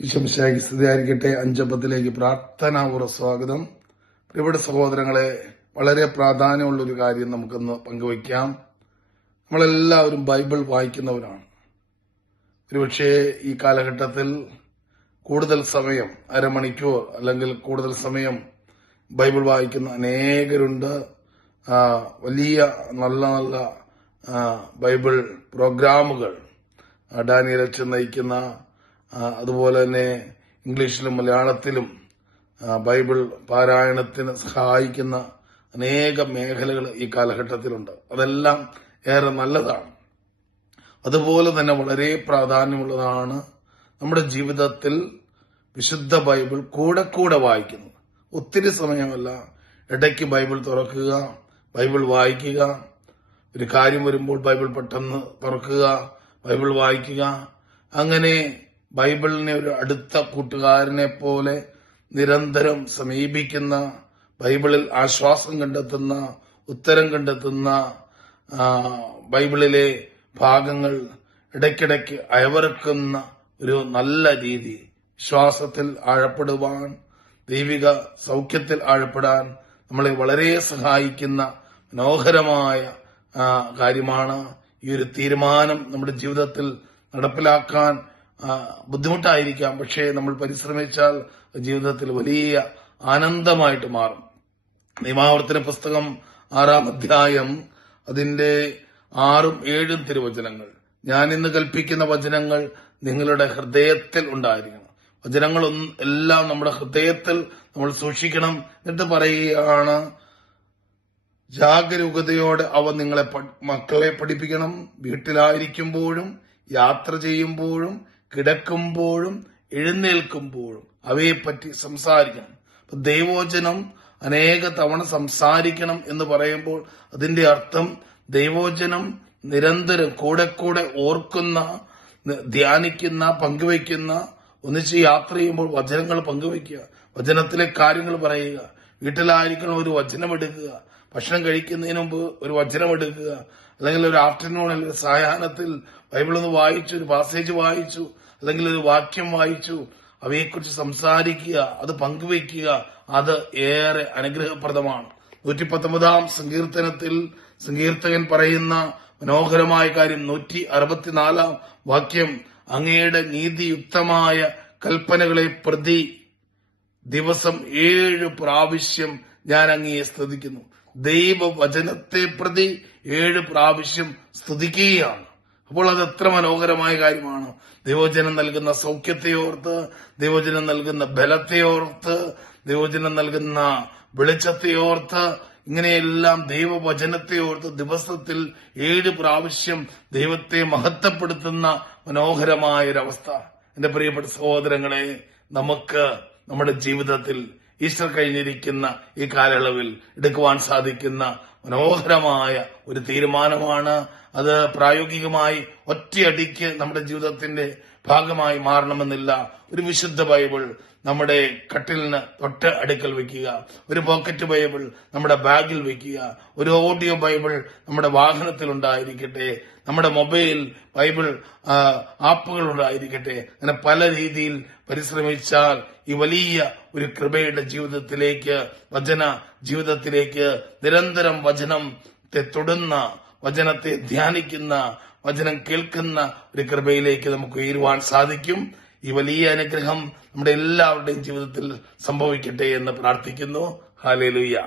ഈശംശായി സ്ഥിതിയായിരിക്കട്ടെ അഞ്ചപ്പത്തിലേക്ക് പ്രാർത്ഥനാപൂർവ സ്വാഗതം. പ്രിയപ്പെട്ട സഹോദരങ്ങളെ വളരെ പ്രാധാന്യമുള്ള ഒരു കാര്യം നമുക്കൊന്ന് പങ്കുവയ്ക്കാം. നമ്മളെല്ലാവരും ബൈബിൾ വായിക്കുന്നവരാണ്. ഒരുപക്ഷെ ഈ കാലഘട്ടത്തിൽ കൂടുതൽ സമയം അരമണിക്കൂർ അല്ലെങ്കിൽ കൂടുതൽ സമയം ബൈബിൾ വായിക്കുന്ന അനേകരുണ്ട്. വലിയ നല്ല നല്ല ബൈബിൾ പ്രോഗ്രാമുകൾ. ഡാനിയൽ അച്ഛൻ നയിക്കുന്ന അതുപോലെ തന്നെ ഇംഗ്ലീഷിലും മലയാളത്തിലും ബൈബിൾ പാരായണത്തിന് സഹായിക്കുന്ന അനേക മേഖലകൾ ഈ കാലഘട്ടത്തിലുണ്ട്. അതെല്ലാം ഏറെ നല്ലതാണ്. അതുപോലെ തന്നെ വളരെ പ്രാധാന്യമുള്ളതാണ് നമ്മുടെ ജീവിതത്തിൽ വിശുദ്ധ ബൈബിൾ കൂടെ കൂടെ വായിക്കുന്നത്. ഒത്തിരി സമയമല്ല. ഇടയ്ക്ക് ബൈബിൾ തുറക്കുക ബൈബിൾ വായിക്കുക. ഒരു കാര്യം വരുമ്പോൾ ബൈബിൾ പെട്ടെന്ന് തുറക്കുക ബൈബിൾ വായിക്കുക. അങ്ങനെ ബൈബിളിനെ ഒരു അടുത്ത കൂട്ടുകാരനെ പോലെ നിരന്തരം സമീപിക്കുന്ന ബൈബിളിൽ ആശ്വാസം കണ്ടെത്തുന്ന ഉത്തരം കണ്ടെത്തുന്ന ബൈബിളിലെ ഭാഗങ്ങൾ ഇടയ്ക്കിടയ്ക്ക് അയവറക്കുന്ന ഒരു നല്ല രീതി. വിശ്വാസത്തിൽ ആഴപ്പെടുവാൻ ദൈവിക സൗഖ്യത്തിൽ ആഴപ്പെടാൻ നമ്മളെ വളരെ സഹായിക്കുന്ന മനോഹരമായ കാര്യമാണ് ഈ ഒരു തീരുമാനം നമ്മുടെ ജീവിതത്തിൽ നടപ്പിലാക്കാൻ ബുദ്ധിമുട്ടായിരിക്കാം. പക്ഷേ നമ്മൾ പരിശ്രമിച്ചാൽ ജീവിതത്തിൽ വലിയ ആനന്ദമായിട്ട് മാറും. നിയമാവർത്തന പുസ്തകം ആറാം അധ്യായം അതിന്റെ ആറും ഏഴും തിരുവചനങ്ങൾ. ഞാൻ ഇന്ന് കൽപ്പിക്കുന്ന വചനങ്ങൾ നിങ്ങളുടെ ഹൃദയത്തിൽ ഉണ്ടായിരിക്കണം. വചനങ്ങൾ എല്ലാം നമ്മുടെ ഹൃദയത്തിൽ നമ്മൾ സൂക്ഷിക്കണം എന്നിട്ട് പറയുകയാണ് ജാഗരൂകതയോടെ അവ നിങ്ങളെ മക്കളെ പഠിപ്പിക്കണം. വീട്ടിലായിരിക്കുമ്പോഴും യാത്ര ചെയ്യുമ്പോഴും കിടക്കുമ്പോഴും എഴുന്നേൽക്കുമ്പോഴും അവയെപ്പറ്റി സംസാരിക്കണം. ദൈവോചനം അനേക തവണ സംസാരിക്കണം എന്ന് പറയുമ്പോൾ അതിന്റെ അർത്ഥം ദൈവോചനം നിരന്തരം കൂടെ കൂടെ ഓർക്കുന്ന ധ്യാനിക്കുന്ന പങ്കുവയ്ക്കുന്ന ഒന്നിച്ച് യാത്ര ചെയ്യുമ്പോൾ വചനങ്ങൾ പങ്കുവയ്ക്കുക വചനത്തിലെ കാര്യങ്ങൾ പറയുക വീട്ടിലായിരിക്കണം ഒരു വചനം എടുക്കുക ഭക്ഷണം കഴിക്കുന്നതിന് മുമ്പ് ഒരു വചനം എടുക്കുക. അല്ലെങ്കിൽ ഒരു ആഫ്റ്റർനൂണിൽ സായാഹ്നത്തിൽ ബൈബിൾ ഒന്ന് വായിച്ചു ഒരു പാസേജ് വായിച്ചു അല്ലെങ്കിൽ ഒരു വാക്യം വായിച്ചു അവയെക്കുറിച്ച് സംസാരിക്കുക അത് പങ്കുവെക്കുക അത് ഏറെ അനുഗ്രഹപ്രദമാണ്. നൂറ്റി പത്തൊമ്പതാം സങ്കീർത്തനത്തിൽ സങ്കീർത്തകൻ പറയുന്ന മനോഹരമായ കാര്യം നൂറ്റി അറുപത്തിനാലാം വാക്യം അങ്ങയുടെ നീതിയുക്തമായ കൽപ്പനകളെ പ്രതി ദിവസം ഏഴ് പ്രാവശ്യം ഞാൻ അങ്ങയെ സ്തുതിക്കുന്നു. ദൈവവചനത്തെ പ്രതി ഏഴ് പ്രാവശ്യം സ്തുതിക്കുകയാണ്. അപ്പോൾ അത് എത്ര മനോഹരമായ കാര്യമാണ്. ദൈവജനം നൽകുന്ന സൗഖ്യത്തെ ഓർത്ത് ദൈവജനം നൽകുന്ന ബലത്തെ ഓർത്ത് ദൈവജനം നൽകുന്ന വെളിച്ചത്തെ ഓർത്ത് ഇങ്ങനെയെല്ലാം ദൈവവചനത്തെ ഓർത്ത് ദിവസത്തിൽ ഏഴ് പ്രാവശ്യം ദൈവത്തെ മഹത്വപ്പെടുത്തുന്ന മനോഹരമായ ഒരവസ്ഥ എന്റെ പ്രിയപ്പെട്ട സഹോദരങ്ങളെ നമുക്ക് നമ്മുടെ ജീവിതത്തിൽ ഈസ്റ്റർ കഴിഞ്ഞിരിക്കുന്ന ഈ കാലയളവിൽ എടുക്കുവാൻ സാധിക്കുന്ന മനോഹരമായ ഒരു തീരുമാനമാണ്. അത് പ്രായോഗികമായി ഒറ്റയടിക്ക് നമ്മുടെ ജീവിതത്തിന്റെ ഭാഗമായി മാറണമെന്നില്ല. ഒരു വിശുദ്ധ ബൈബിൾ നമ്മുടെ കട്ടിലിന് തൊട്ട് അടുക്കൽ വെക്കുക ഒരു പോക്കറ്റ് ബൈബിൾ നമ്മുടെ ബാഗിൽ വെക്കുക ഒരു ഓഡിയോ ബൈബിൾ നമ്മുടെ വാഹനത്തിൽ ഉണ്ടായിരിക്കട്ടെ. നമ്മുടെ മൊബൈൽ ബൈബിൾ ആപ്പുകൾ ഉണ്ടായിരിക്കട്ടെ അങ്ങനെ പല രീതിയിൽ പരിശ്രമിച്ചാൽ ഈ വലിയ ഒരു കൃപയുടെ ജീവിതത്തിലേക്ക് വചന ജീവിതത്തിലേക്ക് നിരന്തരം വചനത്തെ തൊടുന്ന വചനത്തെ ധ്യാനിക്കുന്ന വചനം കേൾക്കുന്ന ഒരു കൃപയിലേക്ക് നമുക്ക് ഉയരുവാൻ സാധിക്കും. ഈ വലിയ അനുഗ്രഹം നമ്മുടെ എല്ലാവരുടെയും ജീവിതത്തിൽ സംഭവിക്കട്ടെ എന്ന് പ്രാർത്ഥിക്കുന്നു. ഹാലേലുയ്യ